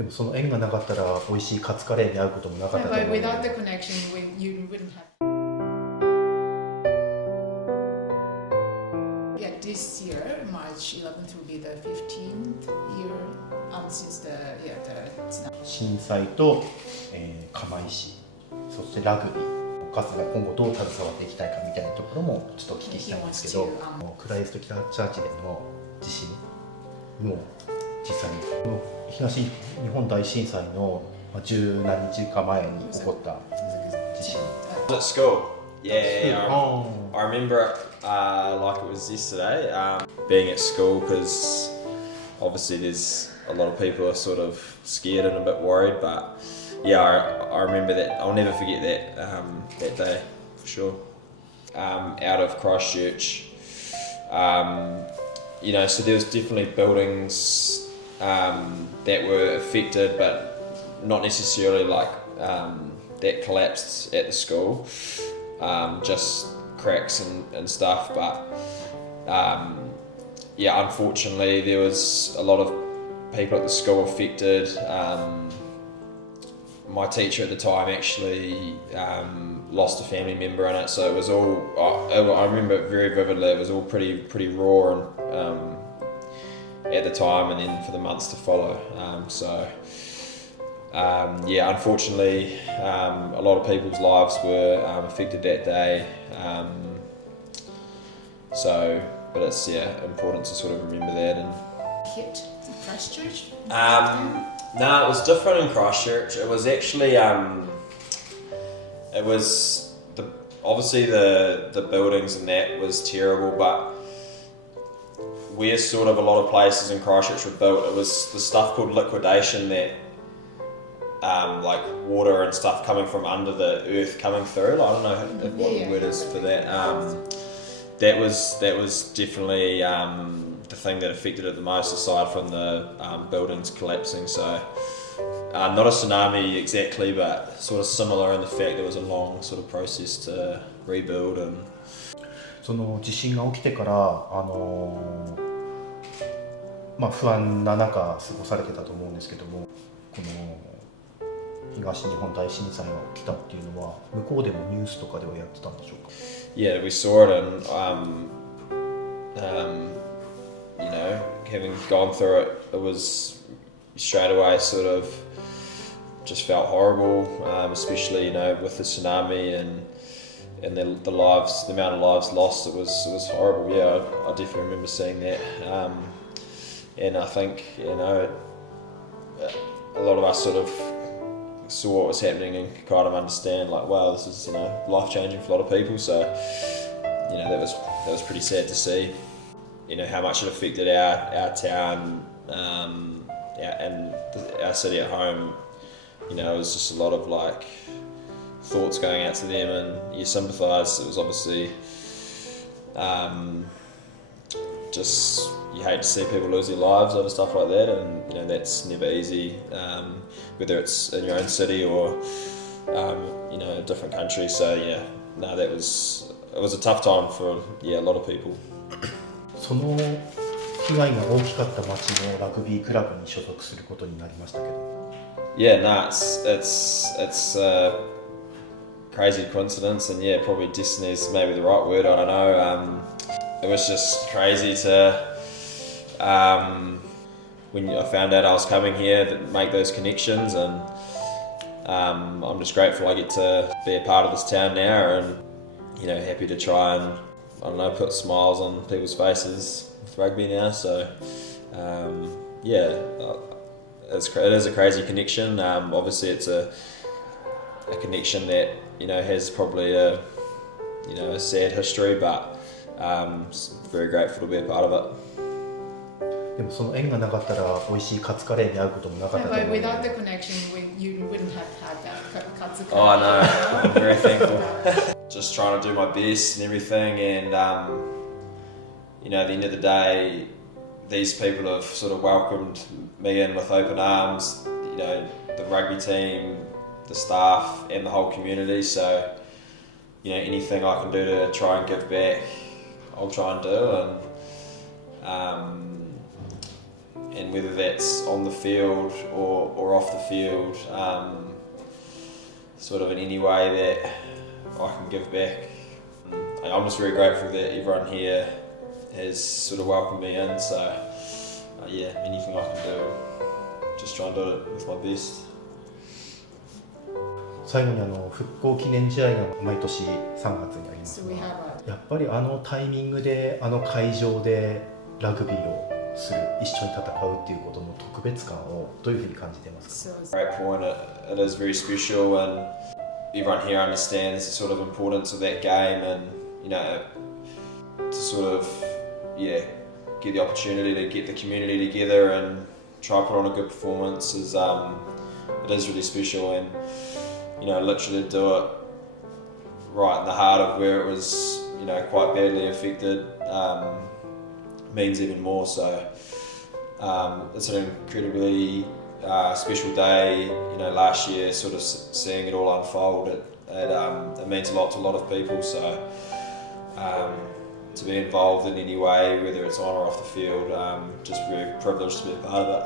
でもその縁がなかったら美味しいカツカレーに会うこともなかったと思うので。 Without the connection, you wouldn't have. Yeah, this year, March 11th will be the 15th year since the tsunami. 震災と、釜石、そしてラグビー、カツが今後どう携わっていきたいかみたいなところもちょっとお聞きしたいんですけど、クライストチャーチでの地震も実際に東日本大震災の十何日か前に起こった地震。At school, yeah, I remember it like it was yesterday. Being at school, because obviously there's a lot of people are sort of scared and a bit worried, but yeah, I remember that. I'll never forget that that day for sure. Out of Christchurch, you know, so there was definitely buildings that were affected, but not necessarily like that collapsed at the school, just cracks and stuff. But yeah, unfortunately there was a lot of people at the school affected. My teacher at the time actually lost a family member in it, so it was all, I remember it very vividly. It was all pretty raw and at the time, and then for the months to follow. Yeah, unfortunately, a lot of people's lives were affected that day. But it's important to sort of remember that. And Hit Christchurch? no, it was different in Christchurch. It was actually it was obviously the buildings and that was terrible, but where sort of a lot of places in Christchurch were built, it was the stuff called liquidation that like water and stuff coming from under the earth coming through. I don't know what the word is for that. That was definitely the thing that affected it the most, aside from the buildings collapsing. So not a tsunami exactly, but sort of similar in the fact there was a long sort of process to rebuild. And その地震が起きてから不安な中過ごされてたと思うんですけども、この東日本大震災が起きたっていうのは向こうでもニュースとかではやってたんでしょうか？ Yeah, we saw it, and you know, having gone through it, it was straight away sort of just felt horrible, especially, you know, with the tsunami and the lives, the amount of lives lost. It was horrible. Yeah, I definitely remember seeing that, and I think, you know, a lot of us sort of saw what was happening and could kind of understand, like, wow, this is, you know, life-changing for a lot of people. So, you know, that was pretty sad to see, you know, how much it affected our town, and our city at home. You know, it was just a lot of like thoughts going out to them, and you sympathise. It was obviously just, you hate to see people lose their lives over stuff like that, and you know that's never easy, whether it's in your own city or you know, a different country. So yeah, no, it was a tough time for a lot of people. その被害が大きかった町のラグビークラブに所属することになりましたけど。Yeah, no, it's a crazy coincidence, and yeah, probably destiny is maybe the right word. I don't know. It was just crazy to when I found out I was coming here to make those connections, and I'm just grateful I get to be a part of this town now, and you know, happy to try and, I don't know, put smiles on people's faces with rugby now. So yeah, it is a crazy connection. Obviously it's a connection that, you know, has probably a sad history, but very grateful to be a part of it. でもその縁がなかったら美味しいカツカレーに会うこともなかったと思うので。 Without the connection, you wouldn't have had that katsu. Oh, I know. I'm very thankful. Just trying to do my best and everything, and you know, at the end of the day, these people have sort of welcomed me in with open arms. You know, the rugby team, the staff, and the whole community. So, you know, anything I can do to try and give back, I'll try and do. And and whether that's on the field or off the field, sort of in any way that I can give back. I'm just very grateful that everyone here has sort of welcomed me in, so yeah, anything I can do, just try and do it with my best. 最後に復興記念試合が毎年3月にあります So we が、 have やっぱりタイミングで会場でラグビーをする、一緒に戦うっていうことの特別感をどういうふうに感じてますか？ so Great point. It is very special, and everyone here understands the sort of importance of that game, and to sort of get the opportunity to get the community together and try to put on a good performance is it is really special, and literally do it right in the heart of where it was quite badly affected means even more. So it's an incredibly special day. Last year, sort of seeing it all unfold, it means a lot to a lot of people. So to be involved in any way, whether it's on or off the field, just very privileged to be a part of it.